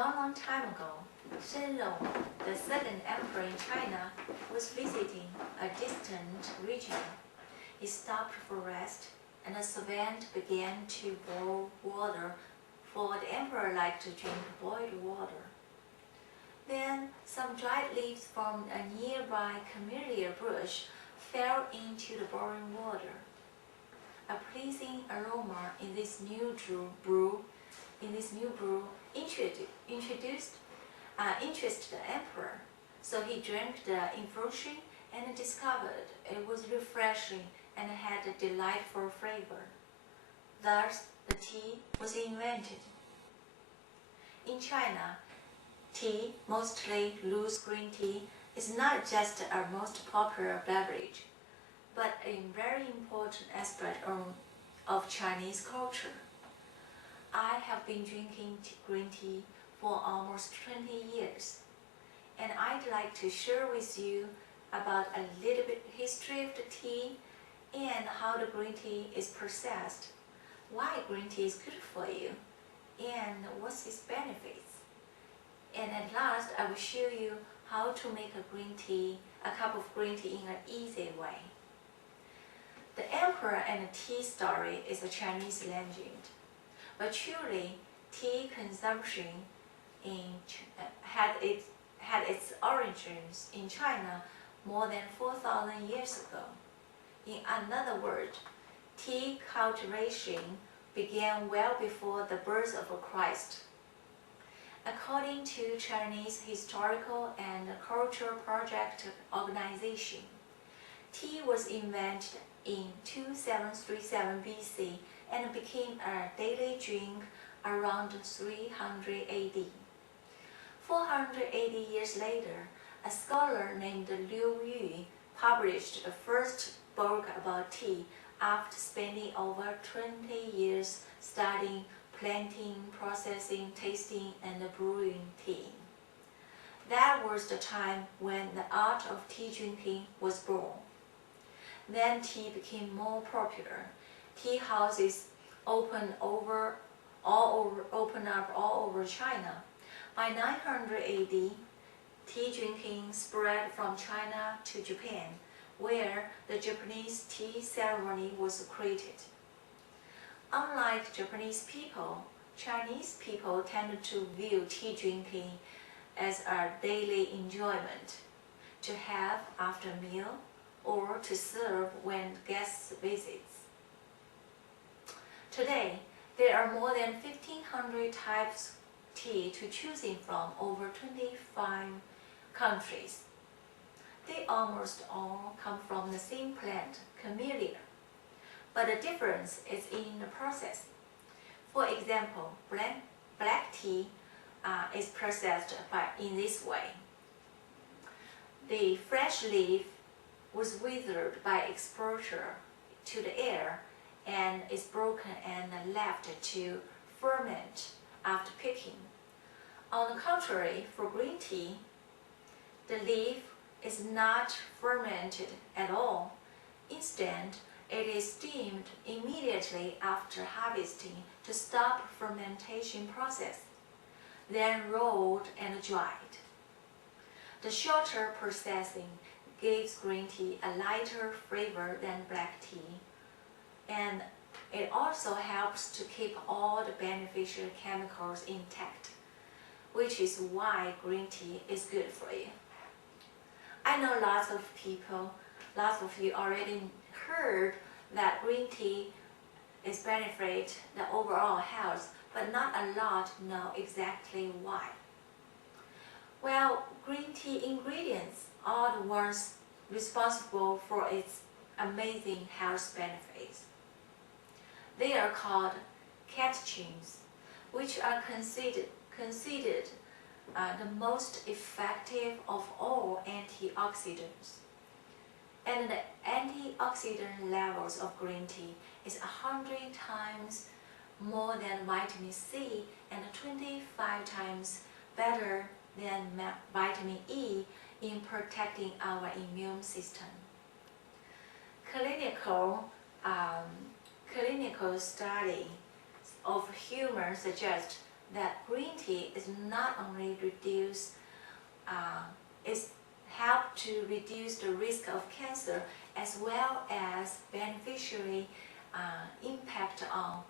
long time ago, Zheng, the second emperor in China, was visiting a distant region. He stopped for rest, and a servant began to boil water, for the emperor liked to drink boiled water. Then some dried leaves from a nearby camellia bush fell into the boiling water. A pleasing aroma in this new brew interested the emperor. So he drank the infusion and discovered it was refreshing and had a delightful flavor. Thus, the tea was invented. In China, tea, mostly loose green tea, is not just our most popular beverage, but a very important aspect of Chinese culture. I have been drinking green tea for almost 20 years, and I'd like to share with you about a little bit history of the tea and how the green tea is processed, why green tea is good for you, and what's its benefits. And at last, I will show you how to make a cup of green tea in an easy way. The emperor and the tea story is a Chinese legend, but truly, tea consumption had its origins in China more than 4,000 years ago. In another word, tea cultivation began well before the birth of Christ. According to Chinese Historical and Cultural Project Organization, tea was invented in 2737 BC and became a daily drink around 300 AD. 480 years later, a scholar named Liu Yu published the first book about tea after spending over 20 years studying planting, processing, tasting, and brewing tea. That was the time when the art of tea drinking was born. Then tea became more popular. Tea houses opened up all over China. By 900 AD, tea drinking spread from China to Japan, where the Japanese tea ceremony was created. Unlike Japanese people, Chinese people tended to view tea drinking as a daily enjoyment, to have after a meal or to serve when guests visit. Today, there are more than 1,500 types of tea to choose from over 25 countries. They almost all come from the same plant, camellia, but the difference is in the process. For example, black tea is processed in this way. The fresh leaf was withered by exposure to the air and is broken and left to ferment after picking. On the contrary, for green tea, the leaf is not fermented at all. Instead, it is steamed immediately after harvesting to stop fermentation process, then rolled and dried. The shorter processing gives green tea a lighter flavor than black tea, and it also helps to keep all the beneficial chemicals intact, which is why green tea is good for you. I know lots of you already heard that green tea is benefit the overall health, but not a lot know exactly why. Well, green tea ingredients are the ones responsible for its amazing health benefits. They are called catechins, which are considered the most effective of all antioxidants. And the antioxidant levels of green tea is 100 times more than vitamin C and 25 times better than vitamin E in protecting our immune system. Clinical studies of humans suggest that green tea is not only is help to reduce the risk of cancer, as well as beneficially impact on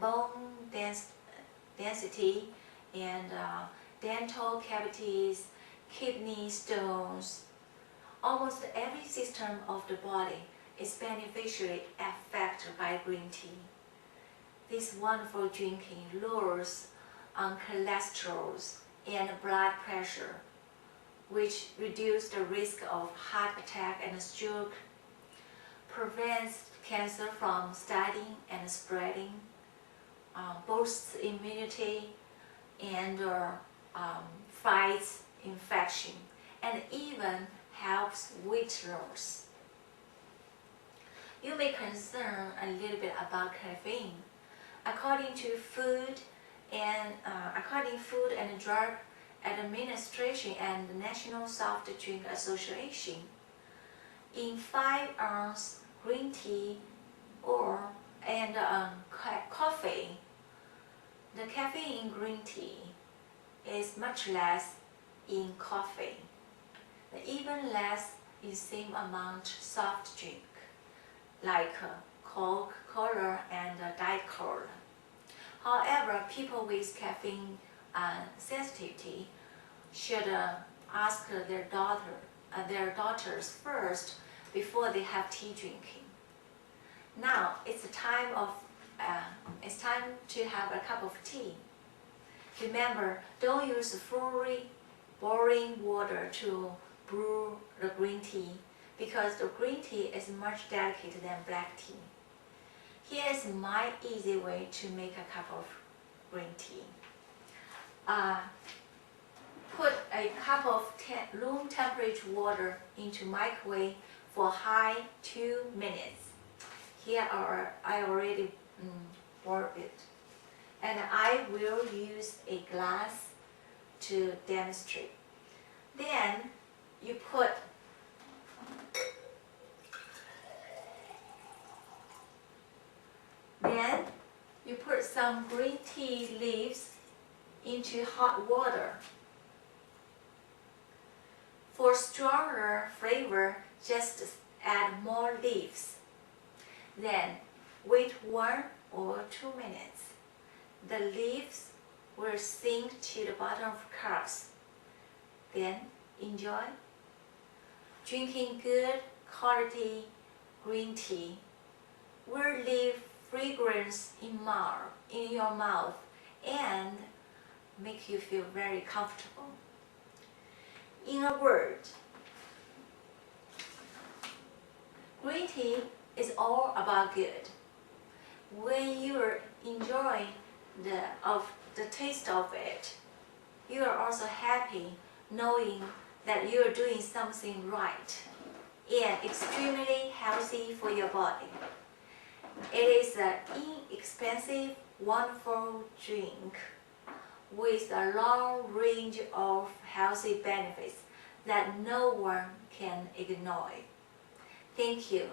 bone density and dental cavities, kidney stones. Almost every system of the body is beneficially affected by green tea. This wonderful drinking lowers cholesterol and blood pressure, which reduce the risk of heart attack and stroke, prevents cancer from starting and spreading, boosts immunity, and fights infection, and even helps weight loss. You may concern a little bit about caffeine. According to Food and Drug Administration and the National Soft Drink Association, in 5-ounce green tea and coffee, the caffeine in green tea is much less in coffee, and even less in same amount soft drink like Coke, Cola, and Diet Cola. However, people with caffeine sensitivity should ask their daughters first before they have tea drinking. Now it's time to have a cup of tea. Remember, don't use fully boiling water to brew the green tea, because the green tea is much delicate than black tea. Here is my easy way to make a cup of green tea. Put a cup of room temperature water into microwave for high 2 minutes. Here I already boiled it, and I will use a glass to demonstrate. Then you put some green tea leaves into hot water. For stronger flavor, just add more leaves. Then wait 1 or 2 minutes. The leaves will sink to the bottom of cups. Then enjoy. Drinking good quality green tea will leave fragrance in your mouth and make you feel very comfortable. In a word, green tea is all about good. When you enjoy the taste of it, you are also happy knowing that you are doing something right and extremely healthy for your body. It is an inexpensive, wonderful drink with a long range of healthy benefits that no one can ignore. Thank you.